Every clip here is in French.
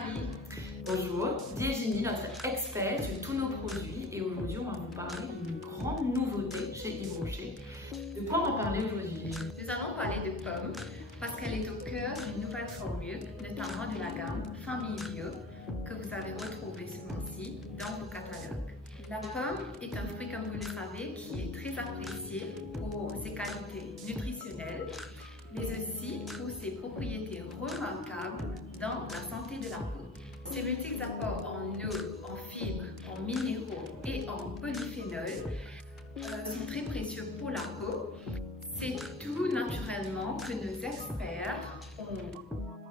Coralie. Bonjour, Virginie, notre expert sur tous nos produits, et aujourd'hui on va vous parler d'une grande nouveauté chez Yves Rocher. De quoi on va parler aujourd'hui? Nous allons parler de pomme parce qu'elle est au cœur d'une nouvelle formule, notamment de la gamme Famille Bio que vous avez retrouvée ce mois-ci dans vos catalogues. La pomme est un fruit, comme vous le savez, qui est très apprécié pour ses qualités nutritionnelles, mais aussi pour ses propriétés remarquables dans la santé de la peau. Ses multiples apports en eau, en fibres, en minéraux et en polyphénols sont très précieux pour la peau. C'est tout naturellement que nos experts ont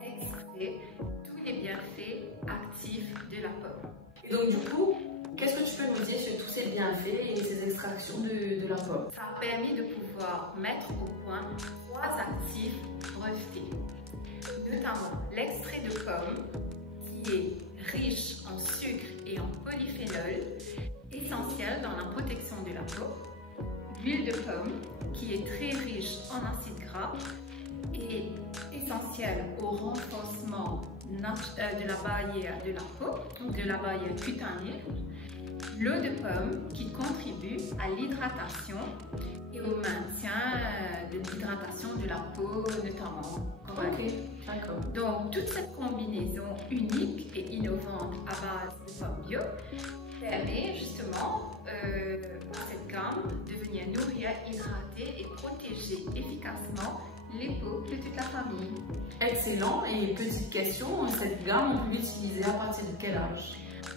extrait tous les bienfaits actifs de la pomme. Et donc du coup, qu'est-ce que tu peux nous dire sur tous ces bienfaits et ces extractions de la pomme? Ça a permis de pouvoir mettre au point 3 actifs brevetés, notamment l'extrait de pomme qui est riche en sucre et en polyphénol, essentiel dans la protection de la peau, l'huile de pomme qui est très riche en acides gras et essentielle au renforcement de la barrière de la peau, de la barrière cutanée, l'eau de pomme qui contribue à l'hydratation et au maintien de l'hydratation de la peau notamment. Ok, d'accord. Donc toute cette combinaison unique et innovante à base de pommes bio permet justement à cette gamme de venir nourrir, hydrater et protéger efficacement les peaux de toute la famille. Excellent. Et petite question, cette gamme, on peut l'utiliser à partir de quel âge?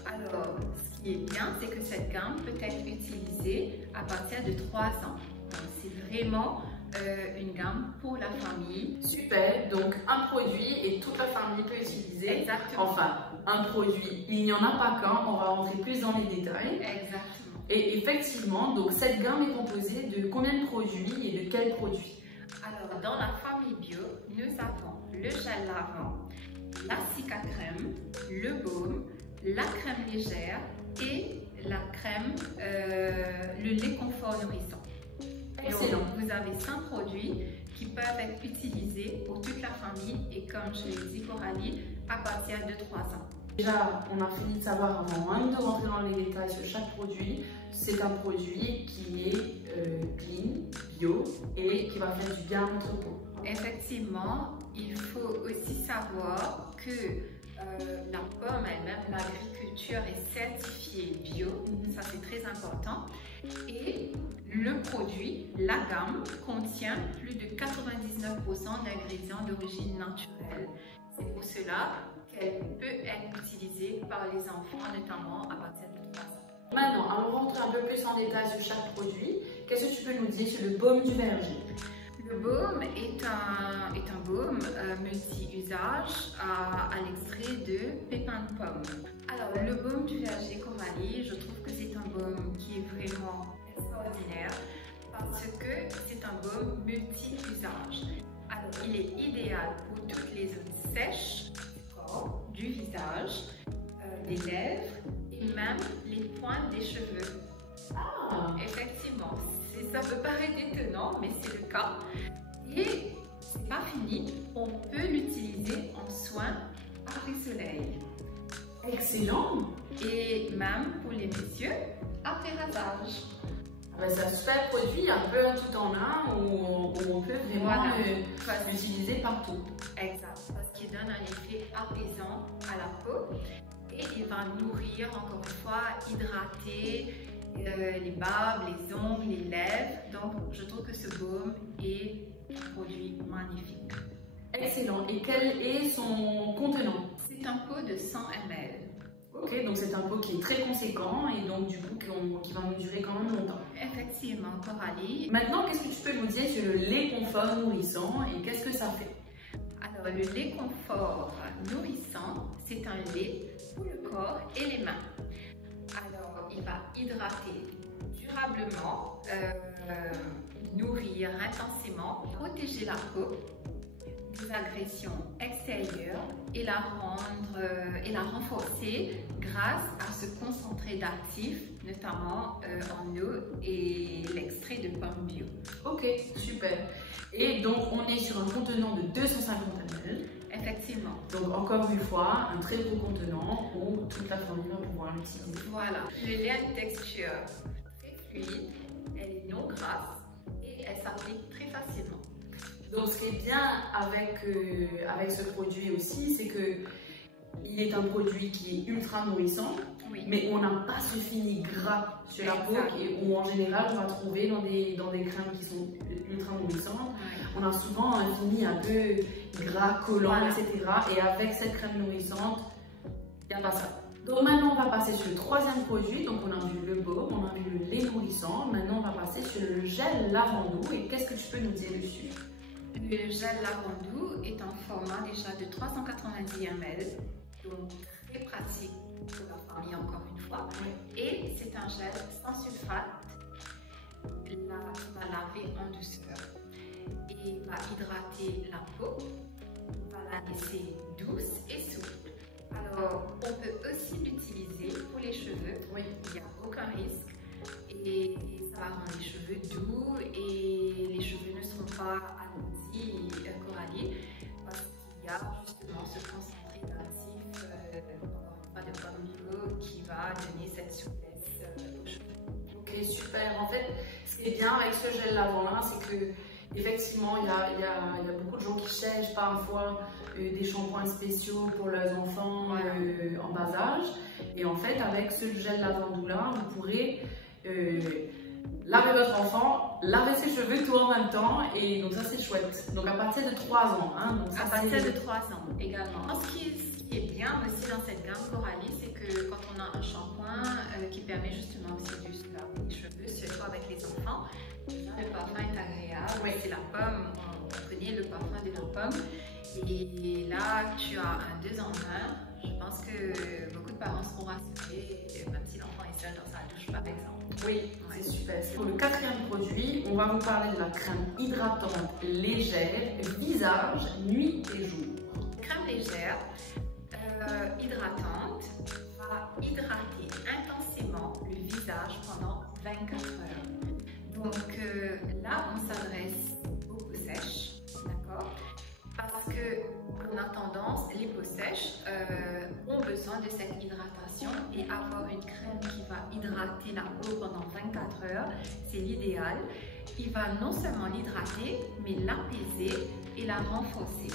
Alors, ce qui est bien, c'est que cette gamme peut être utilisée à partir de 3 ans. C'est vraiment une gamme pour la famille. Super, donc un produit et toute la famille peut utiliser. Exactement. Enfin, un produit, il n'y en a pas qu'un, on va rentrer plus dans les détails. Exactement. Et effectivement, donc cette gamme est composée de combien de produits et de quels produits? Alors, dans la famille bio, nous avons le gel lavant, la cica-crème, le baume, la crème légère et la crème, le lait confort nourrissant. Excellent. Donc, vous avez 5 produits qui peuvent être utilisés pour toute la famille et comme je l'ai dit Coralie, à partir de 3 ans. Déjà, on a fini de savoir avant même de rentrer dans les détails sur chaque produit. C'est un produit qui est clean, bio et qui va faire du bien à notre peau. Effectivement, il faut aussi savoir que la pomme elle-même, l'agriculture est certifiée bio, ça c'est très important. Et le produit, la gamme, contient plus de 99% d'ingrédients d'origine naturelle. C'est pour cela qu'elle peut être utilisée par les enfants, notamment à partir de 3 ans. Maintenant, allons rentrer un peu plus en détail sur chaque produit. Qu'est-ce que tu peux nous dire sur le baume du verger? Le baume est un baume multi-usage à l'extrait de pépins de pomme. Alors, le baume du verger Coralie, je trouve que c'est un baume qui est vraiment extraordinaire parce que c'est un baume multi-usage. Alors, il est idéal pour toutes les zones sèches du corps, du visage, des lèvres et même les pointes des cheveux. Ah, Effectivement, ça peut paraître étonnant, mais c'est le cas. Et c'est pas fini, on peut l'utiliser en soin après soleil. excellent. Et même pour les messieurs, après rasage. C'est un super produit, un peu un tout en un où on peut vraiment l'utiliser partout. Exact, parce qu'il donne un effet apaisant à la peau et il va nourrir, encore une fois, hydrater les barbes, les ongles, les lèvres. Donc, je trouve que ce baume est un produit magnifique. Excellent. Et quel est son contenant? C'est un pot de 100 ml. Ok, donc c'est un pot qui est très conséquent et donc du coup qui va nous durer quand même longtemps. Effectivement, Coralie. Maintenant, qu'est-ce que tu peux nous dire sur le lait confort nourrissant et qu'est-ce que ça fait? Alors, le lait confort nourrissant, c'est un lait pour le corps et les mains. Alors, il va hydrater durablement, nourrir intensément, protéger la peau des agressions extérieures et la renforcer grâce à ce concentré d'actifs, notamment en eau et l'extrait de pomme bio. Ok, super. Et donc on est sur un contenant de 250 ml. Effectivement. Donc encore une fois, un très gros contenant où toute la famille va pouvoir l'utiliser. Voilà. Le lait a une texture très fluide, elle est non grasse et elle s'applique très facilement. Donc ce qui est bien avec ce produit aussi, c'est que il est un produit qui est ultra nourrissant, oui, mais on n'a pas ce fini gras sur la peau où en général on va trouver dans des crèmes qui sont ultra nourrissantes. Oui. On a souvent un fini un peu gras, collant, voilà, etc. Et avec cette crème nourrissante, il n'y a pas ça. Donc maintenant on va passer sur le troisième produit. Donc on a vu le baume, on a vu le lait nourrissant. Maintenant on va passer sur le gel lavandou. Et qu'est-ce que tu peux nous dire dessus? Le gel lavandou est un format déjà de 390 ml. Donc très pratique pour la famille encore une fois. Oui. Et c'est un gel sans sulfate. Là, on va laver en douceur et va hydrater la peau, va la laisser douce et souple. Alors, on peut aussi l'utiliser pour les cheveux. Oui. Il n'y a aucun risque et ça va rendre les cheveux doux et les cheveux ne seront pas alourdis et corallés parce qu'il y a justement ce concentré d'actifs de pomme bio qui va donner cette souplesse aux cheveux. Ok, super. En fait, ce qui est bien avec ce gel lavant là, c'est que effectivement, il y a beaucoup de gens qui cherchent parfois des shampoings spéciaux pour leurs enfants, voilà, en bas âge. Et en fait, avec ce gel lavandou là, vous pourrez laver votre enfant, laver ses cheveux tout en même temps. Et donc ça, c'est chouette. Donc à partir de 3 ans. Hein, donc ça, à partir de 3 ans également. Ce qui est bien aussi dans cette gamme Coralie, c'est que quand on a un shampoing qui permet justement aussi de laver les cheveux, surtout avec les enfants, le parfum est agréable. Oui. C'est la pomme, on connaît le parfum de la pomme. Et là, tu as un 2 en 1. Je pense que beaucoup de parents seront rassurés, même si l'enfant est seul dans sa douche, par exemple. Oui, ouais, c'est super. Pour le quatrième produit, on va vous parler de la crème hydratante légère, visage, nuit et jour. Crème légère, hydratante, va hydrater intensément le visage pendant 24 heures. Donc là, on s'adresse aux peaux sèches, d'accord? Parce que on a tendance, les peaux sèches ont besoin de cette hydratation et avoir une crème qui va hydrater la peau pendant 24 heures, c'est l'idéal. Il va non seulement l'hydrater, mais l'apaiser et la renforcer.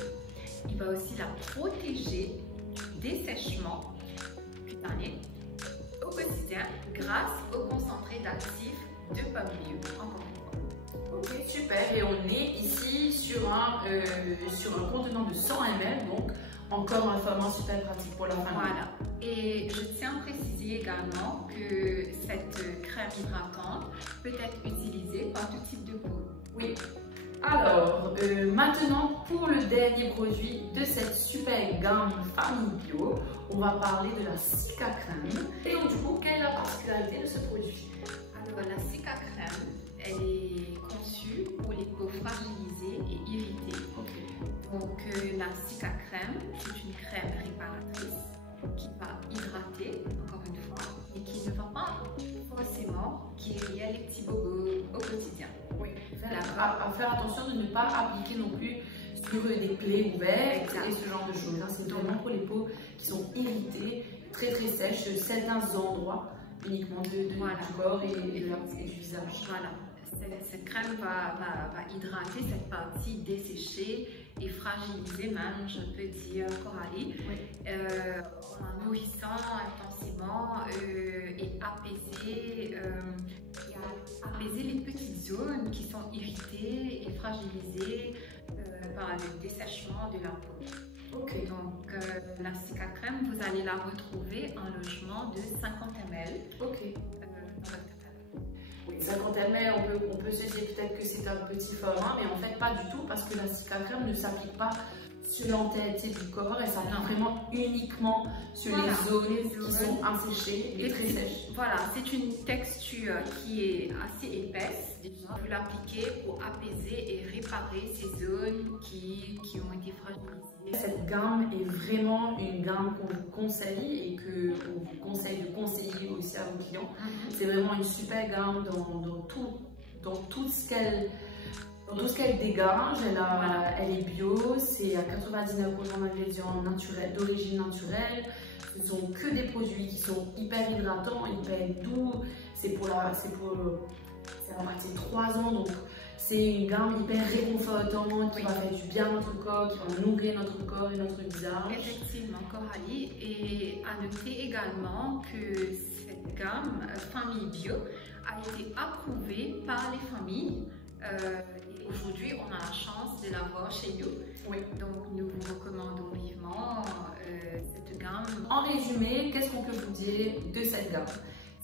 Il va aussi la protéger du dessèchement cutané au quotidien grâce au concentré d'actifs de pomme bio. Encore une fois. Ok, super. Et on est ici sur un contenant de 100 ml, donc encore un format super pratique pour la famille. Voilà. Et je tiens à préciser également que cette crème hydratante peut être utilisée par tout type de peau. Oui. Alors, maintenant pour le dernier produit de cette super gamme famille bio, on va parler de la Cica Crème. Et donc du coup, quelle est la particularité de ce produit? Alors la Cica Crème, elle est conçue pour les peaux fragilisées et irritées. Okay. Donc la Cica Crème, c'est une crème réparatrice qui va hydrater, encore une fois, et qui ne va pas forcément guérir les petits bobos au quotidien. Oui, à faire attention de ne pas appliquer non plus sur des plaies ouvertes et ce genre de choses. C'est vraiment pour les peaux qui sont irritées, très très sèches, certains endroits uniquement voilà, du corps et du visage. Voilà. Cette crème va hydrater cette partie desséchée et fragilisée même, je peux dire, Coralie, oui. En nourrissant intensément et apaiser les petites zones qui sont irritées et fragilisées par le dessèchement de la peau. Okay. Donc la Cica Crème, vous allez la retrouver en logement de 50 ml. Okay. Oui, 50 ml, on peut se dire peut-être que c'est un petit format, mais en fait pas du tout parce que la Cica Crème ne s'applique pas sur l'entièreté du corps, elle s'applique vraiment uniquement sur les zones qui sont asséchées et très sèches. Voilà, c'est une texture qui est assez épaisse. Vous l'appliquez pour apaiser et réparer ces zones qui ont été fragilisées. Cette gamme est vraiment une gamme qu'on vous conseille et qu'on vous conseille de conseiller aussi à vos clients. C'est vraiment une super gamme dans tout ce qu'elle Donc tout ce qu'elle dégage, elle est bio, c'est à 99% d'ingrédients naturels, d'origine naturelle. Ce sont que des produits qui sont hyper hydratants, hyper doux. C'est à partir de 3 ans, donc c'est une gamme hyper réconfortante qui va faire du bien à notre corps, qui va nourrir notre corps et notre visage. Effectivement, Coralie. Et à noter également que cette gamme Famille Bio a été approuvée par les familles. Et aujourd'hui, on a la chance de l'avoir chez nous. Oui. Donc, nous vous recommandons vivement cette gamme. En résumé, qu'est-ce qu'on peut vous dire de cette gamme?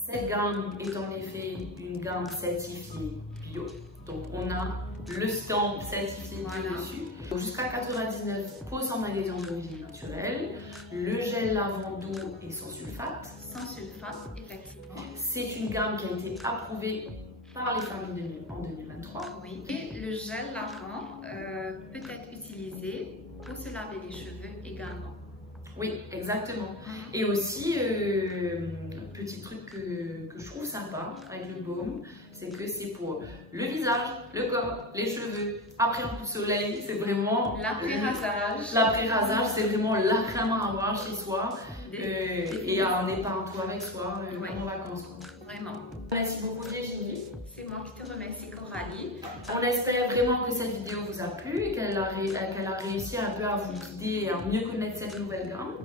Cette gamme est en effet une gamme certifiée bio. Donc, on a le stamp certifié dessus. Jusqu'à 99% d'ingrédients d'origine naturelle. Le gel lavant doux et sans sulfate. Sans sulfate, effectivement. C'est une gamme qui a été approuvée par les familles en 2023. Oui. Et le gel lavant peut être utilisé pour se laver les cheveux également. Oui, exactement. Et aussi, petit truc que je trouve sympa avec le baume, c'est que c'est pour le visage, le corps, les cheveux. Après un coup de soleil, c'est vraiment l'après-rasage. L'après-rasage, c'est vraiment la crème à avoir chez soi. Et on n'est pas un tout avec soi en vacances. Vraiment. Merci beaucoup Virginie. C'est moi qui te remercie Coralie. On espère vraiment que cette vidéo vous a plu et qu'elle a réussi un peu à vous guider et à mieux connaître cette nouvelle gamme.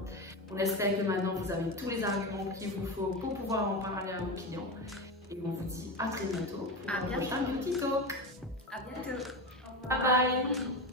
On espère que maintenant vous avez tous les arguments qu'il vous faut pour pouvoir en parler à vos clients. Et on vous dit à très bientôt pour un prochain Beauty Talk. À bientôt. Bye bye.